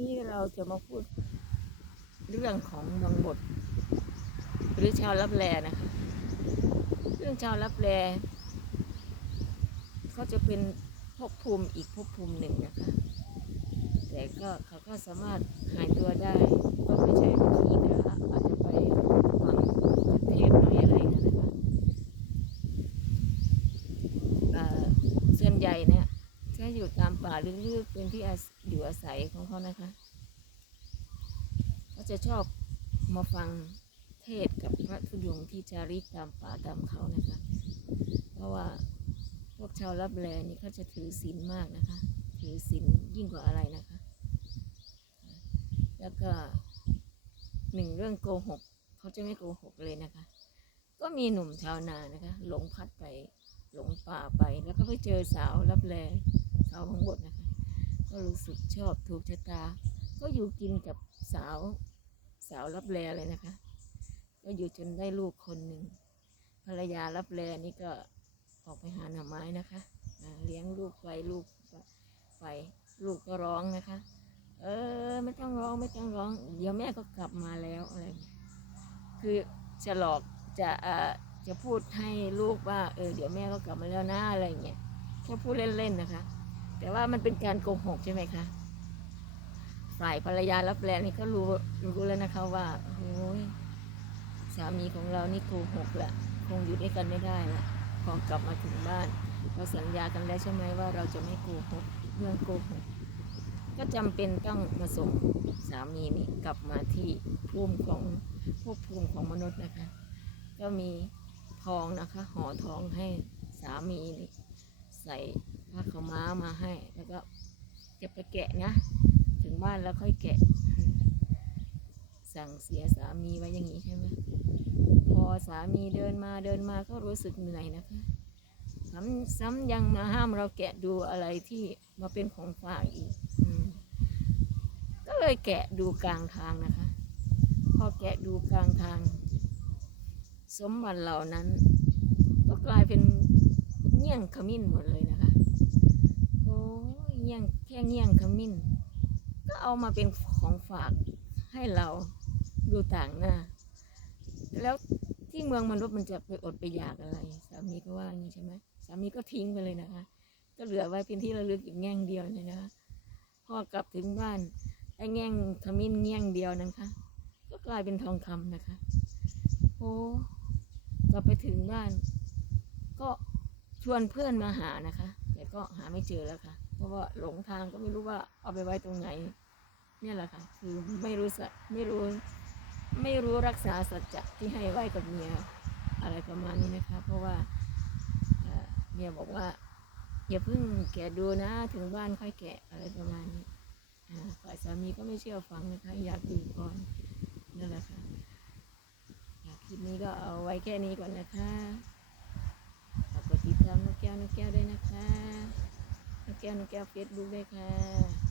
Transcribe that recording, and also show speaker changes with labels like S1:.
S1: นี้เราจะมาพูดเรื่องของบางบทหรือชาวลับแลนะคะเรื่องชาวลับแลเขาจะเป็นภพภูมิอีกภพภูมิหนึ่งนะคะ แต่ก็เขาก็สามารถหายตัวได้ก็ไม่ใช่วิธีนะคะอาจจะไปฝั่งเทพหน่อยอะไรอย่างนั้นนะคะเอ่อส่วนใหญ่เนี่ย ถ้าอยู่ตามป่าลึกๆเป็นที่อยู่อาศัยของเขานะคะเขาจะชอบมาฟังเทศกับพระธุดงที่จาริกตามป่าตามเขานะคะ เพราะว่าพวกชาวรับแลนี่เขาจะถือศีลมากนะคะ ถือศีลยิ่งกว่าอะไรนะคะ แล้วก็หนึ่งเรื่องโกหกเขาจะไม่โกหกเลยนะคะ ก็มีหนุ่มชาวนานะคะ หลงพัดไปหลงป่าไปแล้วก็ไปเจอสาวรับแล สาวของบทนะคะ ก็รู้สึกชอบถูกชะตา ก็อยู่กินกับสาวสาวรับแลเลยนะคะ ก็อยู่จนได้ลูกคนหนึ่งภรรยารับแลนี่ก็ออกไปหาหน่อไม้นะคะเลี้ยงลูกไปลูกไปลูกก็ร้องนะคะ เออไม่ต้องร้องไม่ต้องร้อง เดี๋ยวแม่ก็กลับมาแล้วอะไร คือจะหลอกจะเออจะพูดให้ลูกว่าเออเดี๋ยวแม่ก็กลับมาแล้วนะอะไรอย่างเงี้ยแค่พูดเล่นๆนะคะ แต่ว่ามันเป็นการโกหกใช่ไหมคะ ฝ่ายภรรยารับแรงนี่ก็รู้รู้แล้วนะคะว่าโอ้ยสามีของเรานี่โกหกแหละคงอยู่ด้วยกันไม่ได้ละพอกลับมาถึงบ้าน เราสัญญากันแล้วใช่ไหมว่าเราจะไม่โกหกเรื่องโกหกก็จำเป็นต้องมาส่งสามีนี่กลับมาที่ภูมิของภพภูมิของมนุษย์นะคะ ก็มีทองนะคะห่อทองให้สามีนี่ใส่ ผ้าขาวม้ามาให้ แล้วก็จะไปแกะนะ ถึงบ้านแล้วค่อยแกะ สั่งเสียสามีไว้อย่างนี้ใช่ไหมพอสามีเดินมาเดินมาก็รู้สึกเหนื่อยนะคะซ้ำซ้ำยังมาห้ามเราแกะดูอะไรที่มาเป็นของฝากอีกก็เลยแกะดูกลางทางนะคะ พอแกะดูกลางทาง สมบัติเหล่านั้น ก็กลายเป็นเงี้ยงขมิ้นหมดเลย เงี้ยงแค่เงี้ยงขมิ้น ก็เอามาเป็นของฝากให้เราดูต่างหน้า แล้วที่เมืองมนุษย์มันจะไปอดไปอยากอะไร สามีก็ว่าอย่างนี้ใช่ไหมสามีก็ทิ้งไปเลยนะคะ ก็เหลือไว้เป็นที่ระลึกอีกแง่งเดียวเลยนะคะพอกลับถึงบ้านไอ้แง่งขมิ้นแง่งเดียวนั้นคะ ก็กลายเป็นทองคำนะคะโอ้กลับไปถึงบ้าน ก็ชวนเพื่อนมาหานะคะ แต่ก็หาไม่เจอแล้วค่ะ เพราะว่าหลงทางก็ไม่รู้ว่าเอาไปไว้ตรงไหน เนี่ยแหละค่ะ คือไม่รู้สัไม่รู้ ไม่รู้รักษาสัจจะที่ให้ไว้กับเมียอะไรประมาณนี้นะคะ เพราะว่าเมียบอกว่า อย่าเพิ่งแกะดูนะถึงบ้านค่อยแกะอะไรประมาณนี้ฝ่ายสามีก็ไม่เชื่อฟังนะคะ อยากดูก่อนนั่นแหละค่ะคลิปนี้ก็เอาไว้แค่นี้ก่อนนะคะฝากกดติดตามนกแก้วนกแก้วด้วยนะคะ แก้วนกแก้วเฟซบุ๊กด้วยค่ะ